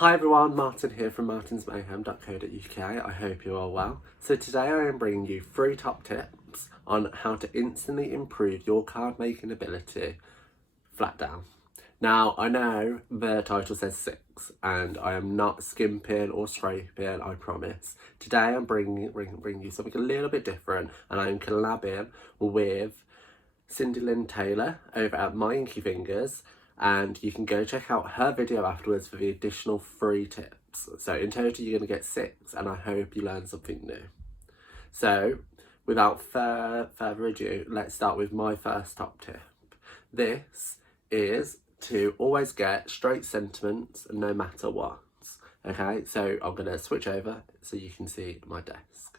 Hi everyone, Martin here from martinsmayhem.co.uk. I hope you're all well. So today I am bringing you 3 top tips on how to instantly improve your card making ability flat down. Now I know the title says 6 and I am not skimping or scraping, I promise. Today I'm bringing you something a little bit different, and I'm collabing with Cindy Lynn Taylor over at My Inkie Fingers, and you can go check out her video afterwards for the additional 3 tips. So in total you're going to get 6, and I hope you learn something new. So without further ado, let's start with my first top tip. This is to always get straight sentiments no matter what. Okay, so I'm going to switch over so you can see my desk.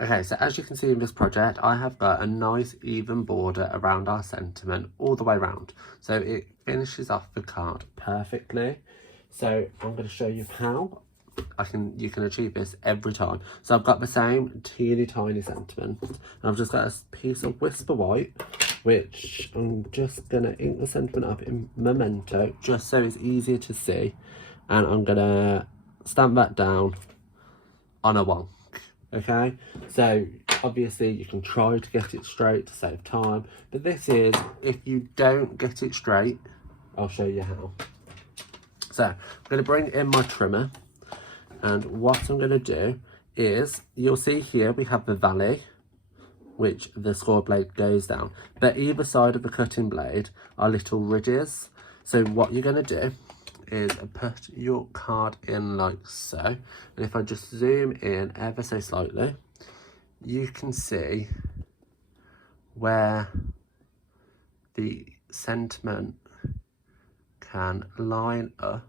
Okay, so as you can see in this project, I have got a nice even border around our sentiment all the way around. So it finishes off the card perfectly. So I'm going to show you how you can achieve this every time. So I've got the same teeny tiny sentiment, and I've just got a piece of Whisper White, which I'm just going to ink the sentiment up in Memento, just so it's easier to see. And I'm going to stamp that down on a wonk. Okay, so obviously you can try to get it straight to save time, but this is, if you don't get it straight, I'll show you how. So I'm going to bring in my trimmer, and what I'm going to do is, you'll see here we have the valley, which the score blade goes down, but either side of the cutting blade are little ridges. So what you're going to do is put your card in like so, and if I just zoom in ever so slightly, you can see where the sentiment can line up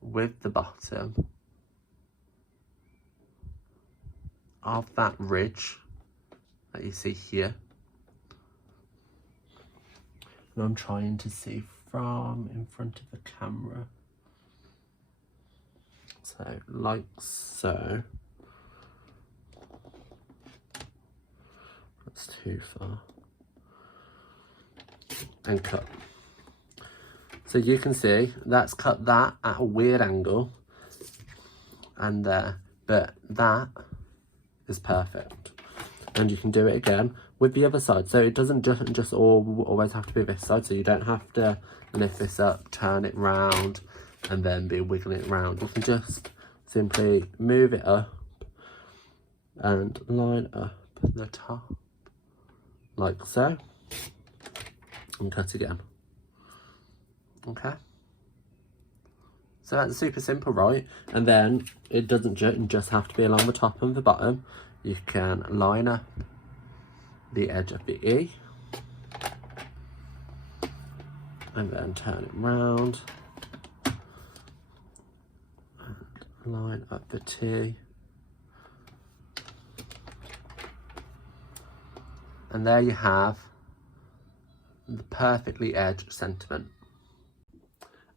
with the bottom of that ridge that you see here. And I'm trying to see from in front of the camera. So, like so. That's too far. And cut. So you can see that's cut that at a weird angle and there, but that is perfect. And you can do it again with the other side, so it doesn't just always have to be this side, so you don't have to lift this up, turn it round and then be wiggling it around. You can just simply move it up and line up the top like so, and cut again. Okay, so that's super simple, right? And then it doesn't just have to be along the top and the bottom. You can line up the edge of the E and then turn it round and line up the T, and there you have the perfectly edged sentiment.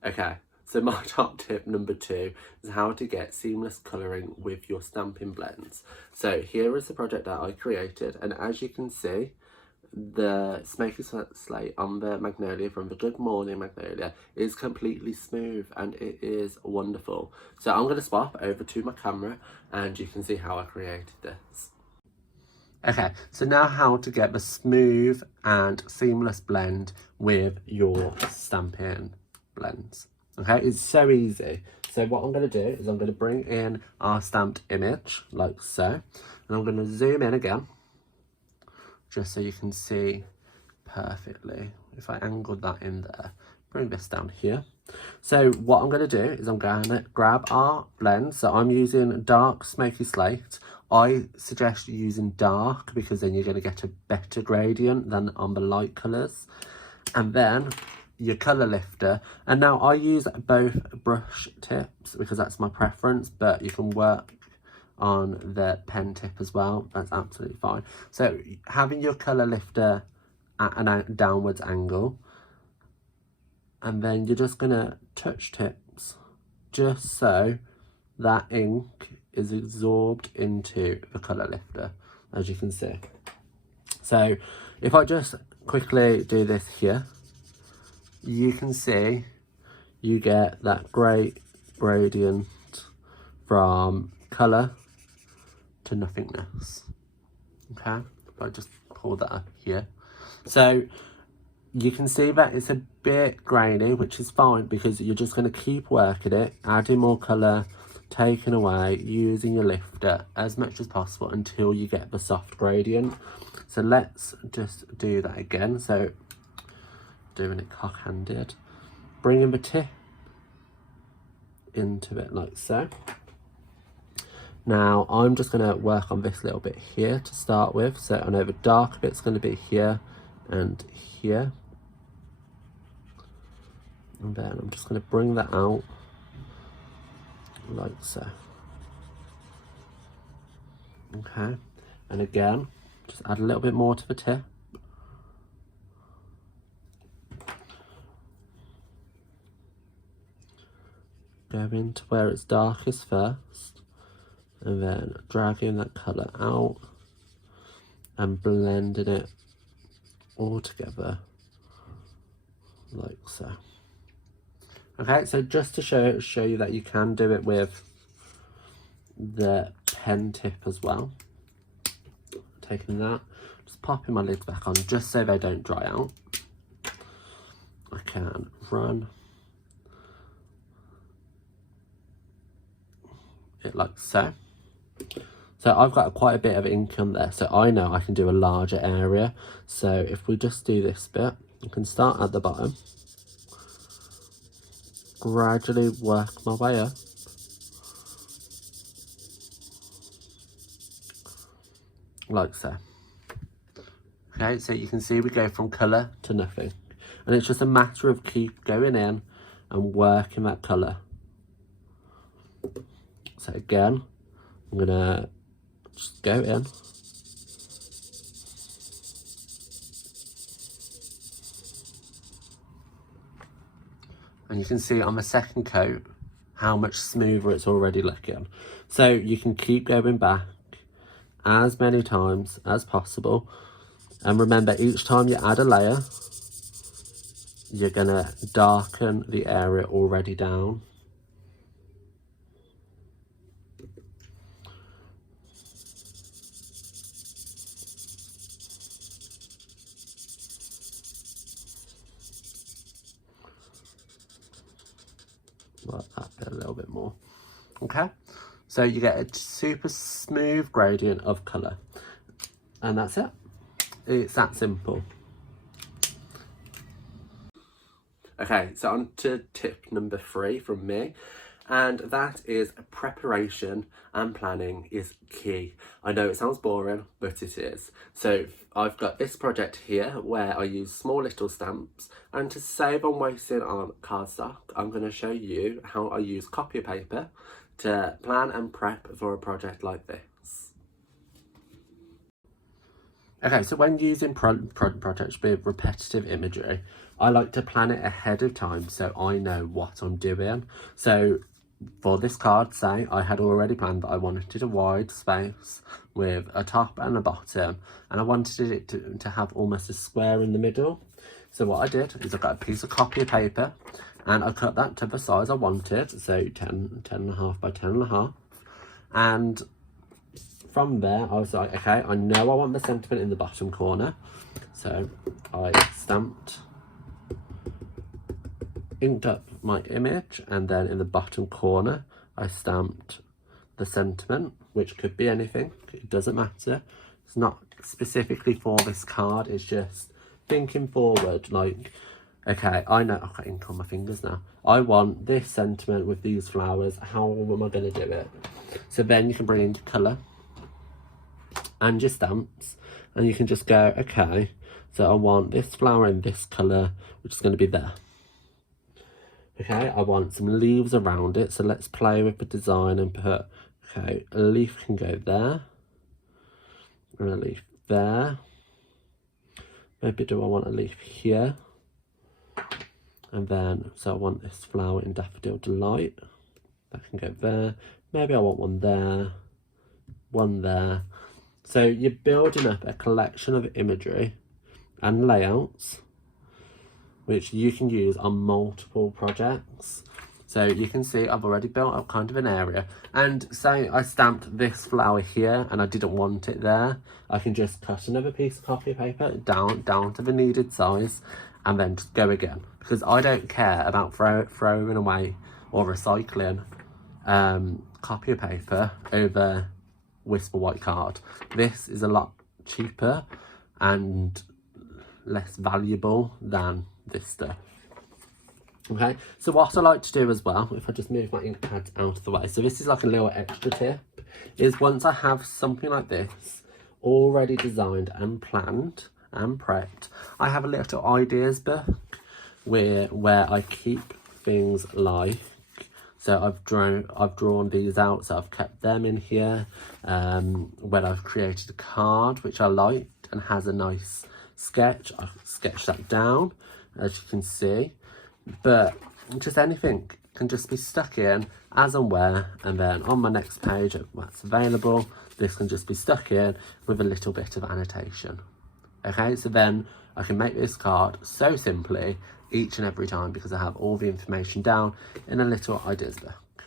Okay, so my top tip number 2 is how to get seamless colouring with your stamping blends. So here is the project that I created, and as you can see, the smoky slate on the magnolia from the Good Morning Magnolia is completely smooth and it is wonderful. So I'm going to swap over to my camera and you can see how I created this. Okay, so now how to get the smooth and seamless blend with your stamping blends. Okay, it's so easy. So what I'm going to do is I'm going to bring in our stamped image like so, and I'm going to zoom in again just so you can see perfectly. If I angled that in there, bring this down here. So what I'm going to do is I'm going to grab our blend. So I'm using dark smoky slate. I suggest using dark because then you're going to get a better gradient than on the light colours. And then your colour lifter, and now I use both brush tips because that's my preference, but you can work on the pen tip as well, that's absolutely fine. So having your colour lifter at a downwards angle, and then you're just gonna touch tips just so that ink is absorbed into the colour lifter, as you can see. So if I just quickly do this here, you can see you get that great gradient from colour to nothingness. Okay, if I just pull that up here. So you can see that it's a bit grainy, which is fine because you're just going to keep working it, adding more colour, taking away, using your lifter as much as possible until you get the soft gradient. So let's just do that again. So doing it cock-handed, bringing the tip into it like so. Now I'm just going to work on this little bit here to start with. So I know the dark bit's going to be here and here. And then I'm just going to bring that out like so. Okay, and again, just add a little bit more to the tip. Go into where it's darkest first, and then dragging that colour out and blending it all together like so. Okay, so just to show you that you can do it with the pen tip as well. Taking that, just popping my lids back on just so they don't dry out. I can run it like so. So I've got quite a bit of ink on there, so I know I can do a larger area. So if we just do this bit, I can start at the bottom, gradually work my way up, like so. Okay, so you can see we go from colour to nothing, and it's just a matter of keep going in and working that colour. So again, I'm gonna just go in. And you can see on the second coat how much smoother it's already looking. So you can keep going back as many times as possible. And remember, each time you add a layer, you're gonna darken the area already down. Like that bit a little bit more. Okay, so you get a super smooth gradient of colour, and that's it. It's that simple. Okay, so on to tip number 3 from me, and that is preparation and planning is key. I know it sounds boring, but it is. So I've got this project here where I use small little stamps, and to save on wasting on cardstock, I'm going to show you how I use copy paper to plan and prep for a project like this. Okay, so when using projects with repetitive imagery, I like to plan it ahead of time so I know what I'm doing. So for this card, say, I had already planned that I wanted a wide space with a top and a bottom, and I wanted it to have almost a square in the middle. So what I did is I got a piece of copy paper and I cut that to the size I wanted, so 10.5 by 10.5, and from there I was like, okay, I know I want the sentiment in the bottom corner, so I inked up my image, and then in the bottom corner I stamped the sentiment, which could be anything, it doesn't matter. It's not specifically for this card, it's just thinking forward, like, okay, I know, I've got ink on my fingers now. I want this sentiment with these flowers, how am I going to do it? So then you can bring in your colour and your stamps, and you can just go, okay, so I want this flower in this colour, which is going to be there. Okay, I want some leaves around it, so let's play with the design and put, okay, a leaf can go there, and a leaf there. Maybe do I want a leaf here? And then, so I want this flower in Daffodil Delight. That can go there. Maybe I want one there, one there. So you're building up a collection of imagery and layouts which you can use on multiple projects. So you can see I've already built up kind of an area, and say I stamped this flower here and I didn't want it there, I can just cut another piece of copy paper down to the needed size and then just go again, because I don't care about throwing away or recycling copy paper over Whisper White card. This is a lot cheaper and less valuable than this stuff. Okay, so what I like to do as well, if I just move my ink pads out of the way, so this is like a little extra tip, is once I have something like this already designed and planned and prepped, I have a little ideas book where I keep things like, so I've drawn these out, so I've kept them in here, when I've created a card which I liked and has a nice sketch, I've sketched that down, as you can see. But just anything can just be stuck in as and where, and then on my next page that's available, this can just be stuck in with a little bit of annotation. Okay, so then I can make this card so simply each and every time because I have all the information down in a little ideas book.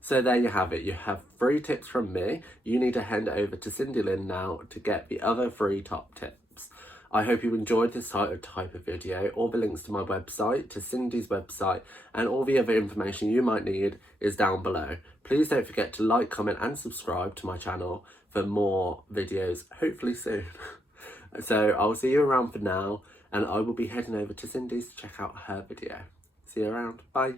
So there you have it. You have 3 tips from me. You need to head over to Cindy Lynn now to get the other 3 top tips. I hope you enjoyed this type of video. All the links to my website, to Cindy's website, and all the other information you might need is down below. Please don't forget to like, comment and subscribe to my channel for more videos, hopefully soon. So I'll see you around for now, and I will be heading over to Cindy's to check out her video. See you around. Bye.